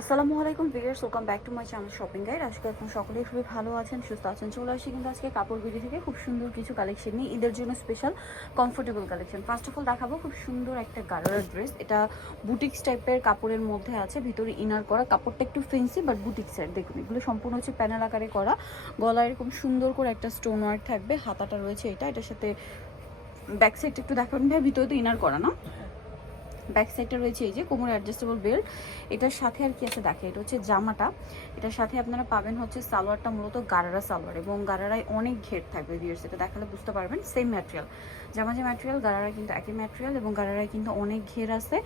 আসসালামু আলাইকুম viewers, welcome back to my channel shopping guide. আজকে আপনারা সকলেই খুবই ভালো আছেন, সুস্থ আছেন। চলে আসি কিন্তু আজকে কাপড় বিডি থেকে খুব সুন্দর কিছু কালেকশন নিয়ে, ঈদের জন্য special comfortable collection. First of all দেখাবো খুব সুন্দর একটা গারারা ড্রেস। এটা বুটিক্স টাইপের কাপড়ের মধ্যে আছে, ভিতরে ইনার করা। কাপড়টা একটু ফেন্সি বাট বুটিক্সের। দেখুন এগুলো সম্পূর্ণ হচ্ছে প্যানেল আকারে করা। গলায় এরকম সুন্দর করে একটা স্টোন ওয়ার্ক থাকবে, হাতাটা রয়েছে এটার সাথে। ব্যাক সাইডটা একটু দেখাবেন ভাই, ভিতরে তো ইনার করা না? ব্যাক সাইডটা রয়েছে এই যে কোমরে অ্যাডজাস্টেবল বেল্ট। এটার সাথে আর কি আছে দেখে, এটা হচ্ছে জামাটা। এটার সাথে আপনারা পাবেন হচ্ছে সালোয়ারটা, মূলত গারারা সালোয়ার, এবং গারারায় অনেক ঘের থাকবে ভিউয়ার্স। এটা দেখালে বুঝতে পারবেন। সেম ম্যাটেরিয়াল, জামা যে ম্যাটেরিয়াল, গারারা কিন্তু একই ম্যাটেরিয়াল, এবং গারারায় কিন্তু অনেক ঘের আছে।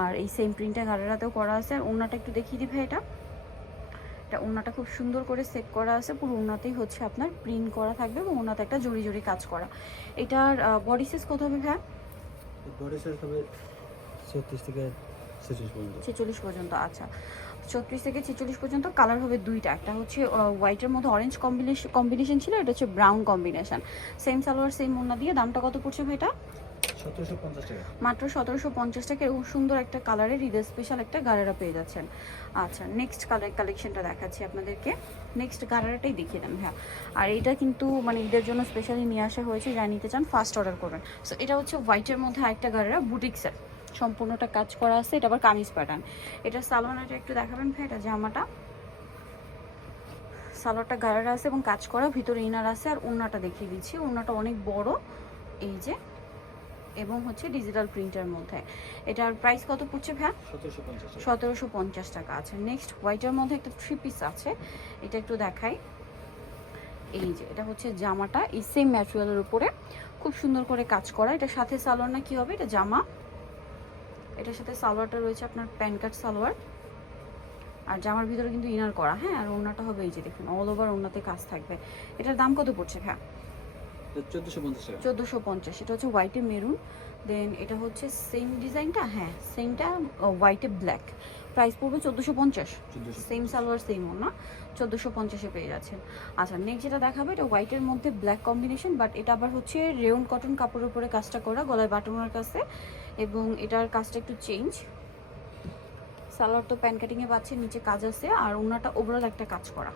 আর এই সেম প্রিন্টটা গারারাতেও করা আছে। আর ওড়নাটা একটু দেখিয়ে দিবে। এটা ওড়নাটা খুব সুন্দর করে সেট করা আছে। পুরো ওড়নাতেই হচ্ছে আপনার প্রিন্ট করা থাকবে, এবং ওড়নাতে একটা জড়ি জড়ি কাজ করা। এটার বডি সাইজ কত হবে ভাই? বডি সাইজ হবে 36 থেকে 46 পর্যন্ত। আচ্ছা, 36 থেকে 46 পর্যন্ত। কালার হবে দুইটা, একটা হচ্ছে হোয়াইটের মধ্যে অরেঞ্জ কম্বিনেশন ছিল, এটা হচ্ছে brown combination. Same salwar same ওড়না দিয়ে। দামটা কত পড়ছে ভাই এটা? 1750 টাকা, মাত্র 1750 টাকা। এরকম সুন্দর একটা কালারের ঈদের স্পেশাল একটা গারারা পেয়ে যাচ্ছেন। আচ্ছা, নেক্সট কালেকশনটা দেখাচ্ছি আপনাদেরকে। নেক্সট গারারাটাই দেখিয়ে দেন হ্যাঁ। আর এটা কিন্তু মানে ঈদের জন্য স্পেশালি নিয়ে আসা হয়েছে, যা নিতে চান ফার্স্ট অর্ডার করবেন। সো এটা হচ্ছে হোয়াইটের মধ্যে আরেকটা গারারা, বুটিক্সের, সম্পূর্ণটা কাজ করা আছে। এটা আবার কামিজ প্যাটার্ন। এটা সালোয়ারটা একটু দেখাবেন ভাই। এটা জামাটা, সালোয়ারটা গারারা আছে এবং কাজ করা, ভিতরে ইনার আছে। আর ওড়নাটা দেখিয়ে দিচ্ছি, ওড়নাটা অনেক বড় এই যে, এবং হচ্ছে ডিজিটাল প্রিন্টের মধ্যে। এটার প্রাইস কত পড়ছে ভাই? 1750 টাকা। আছে নেক্সট হোয়াইটের মধ্যে একটা থ্রি পিস আছে, এটা একটু দেখাই। এই যে এটা হচ্ছে জামাটা, এই সেম ম্যাটেরিয়ালের উপরে খুব সুন্দর করে কাজ করা। এটার সাথে সালোয়ার না কি হবে, এটা জামা, এটার সাথে সালোয়ারটা রয়েছে আপনার প্যান্ট কাট সালোয়ার। আর জামার ভিতরে কিন্তু ইনার করা হ্যাঁ। আর ওড়নাটা হবে এই যে দেখুন, অল ওভার ওড়নাতে কাজ থাকবে। এটার দাম কত পড়ছে ভাই? 1450 টাকা। 1450। এটা হচ্ছে হোয়াইটে মেরুন, দেন এটা হচ্ছে সেম ডিজাইনটা, হ্যাঁ সেমটা হোয়াইটে ব্ল্যাক। প্রাইস পড়বে 1450। সেম সালোয়ার সেম ওড়না, 1450-এ পেয়ে যাচ্ছেন। আচ্ছা, নেক্সট যেটা দেখাবে, এটা হোয়াইটের মধ্যে ব্ল্যাক কম্বিনেশন, বাট এটা আবার হচ্ছে রেয়ন কটন কাপড়ের উপরে কাজটা করা, গলায় বাটনের কাছে, এবং এটার কাজটা একটু চেঞ্জ। সালোয়ার তো প্যান কাটিংয়ে পাচ্ছে, নিচে কাজ আছে। আর ওড়নাটা ওভারঅল একটা কাজ করা।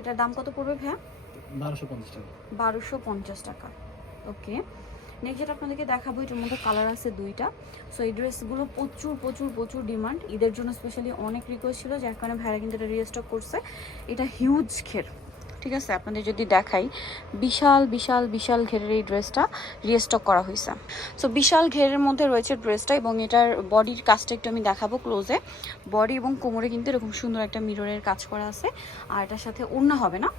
এটার দাম কত পড়বে ভাইয়া? 1250 টাকা। 1250 টাকা। ওকে, নেক্সট যেটা আপনাদেরকে দেখাবো, এটার মধ্যে কালার আছে দুইটা। সো এই ড্রেসগুলো প্রচুর প্রচুর প্রচুর ডিমান্ড, ঈদের জন্য স্পেশালি অনেক রিকোয়েস্ট ছিল, যার কারণে ভাইরা কিন্তু এটা রিস্টক করছে। এটা হিউজ ঘের, ঠিক আছে? আপনাদের যদি দেখাই, বিশাল বিশাল বিশাল ঘেরের এই ড্রেসটা রিস্টক করা হয়েছে। সো বিশাল ঘেরের মধ্যে রয়েছে ড্রেসটা, এবং এটার বডির কাজটা একটু আমি দেখাবো ক্লোজে। বডি এবং কোমরে কিন্তু এরকম সুন্দর একটা মিররের কাজ করা আছে। আর এটার সাথে ওড়না হবে না,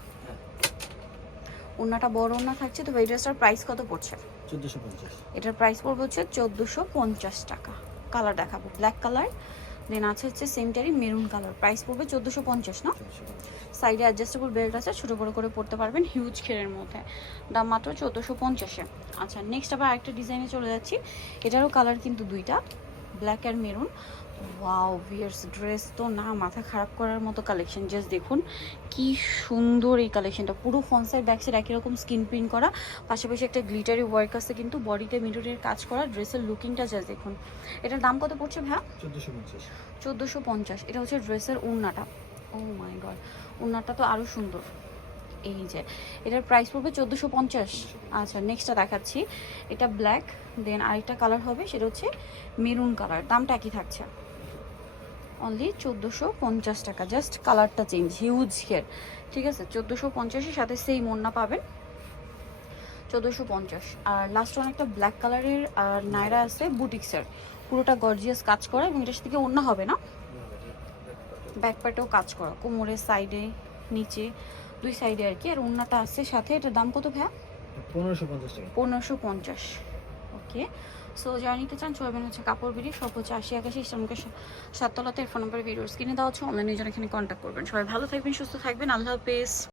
ওড়নাটা বড় ওড়না থাকছে। তো এই ড্রেসটার প্রাইস কত পড়ছে? 1450। এটার প্রাইস পড়বে হচ্ছে 1450 টাকা। কালার দেখাবো, ব্ল্যাক কালার, দেন আছে হচ্ছে সেমটারই মেরুন কালার। প্রাইস পড়বে 1450 না? সাইডে অ্যাডজাস্টেবল বেল্ট আছে, ছোটো বড়ো করে পড়তে পারবেন, হিউজ ঘেরের মধ্যে। দাম মাত্র 1450-এ। আচ্ছা, নেক্সট আবার আরেকটা ডিজাইনে চলে যাচ্ছি। এটারও কালার কিন্তু দুইটা, ব্ল্যাক আর মেরুন। ওয়াও ভিয়ার্স, ড্রেস তো না মাথা খারাপ করার মতো কালেকশন। জাস্ট দেখুন কি সুন্দর এই কালেকশনটা। পুরো ফ্রন্ট সাইড ব্যাক সাইড একই রকম স্কিন প্রিন্ট করা, পাশাপাশি একটা গ্লিটারি ওয়ার্ক আছে কিন্তু বডিতে মিররের কাজ করা। ড্রেসের লুকিংটা জাস্ট দেখুন। এটার দাম কত পড়ছে ভাই? 1450। 1450। এটা হচ্ছে ড্রেসের ওড়নাটা। ও মাই গড, ওড়নাটা তো আরও সুন্দর। এই যে এটার প্রাইস পড়বে 1450। আচ্ছা, নেক্সটটা দেখাচ্ছি। এটা ব্ল্যাক, দেন আরেকটা কালার হবে, সেটা হচ্ছে মেরুন কালার। দামটা একই থাকছে, অনলি 1450 টাকা। জাস্ট কালারটা চেঞ্জ, হিউজ হেয়ার, ঠিক আছে? 1450-এর সাথে সেই ওড়না পাবেন, 1450। আর লাস্ট ওয়ান একটা ব্ল্যাক কালারের নায়রা আছে বুটিক্সের, পুরোটা গর্জিয়াস কাজ করা, এবং এটার সাথে ওড়না হবে না, ব্যাক পার্টেও কাজ করা, কোমরের সাইডে নিচে দুই সাইডে আর কি। আর ওড়নাটা আছে সাথে। এটার দাম কত ভাইয়া? 1550 টাকা। 1550। ওকে, সো যারা নিতে চান চলবেন হচ্ছে কাপড় বিড়ি, সব হচ্ছে 80 81 ইসলামকে 7 তলাতে। ফোন নাম্বার ভিডিওর স্ক্রিনে দেওয়া হচ্ছে, অনলাইনে যারা এখানে কন্ট্যাক্ট করবেন। সবাই ভালো থাকবেন, সুস্থ থাকবেন, আল্লাহ হাফেজ।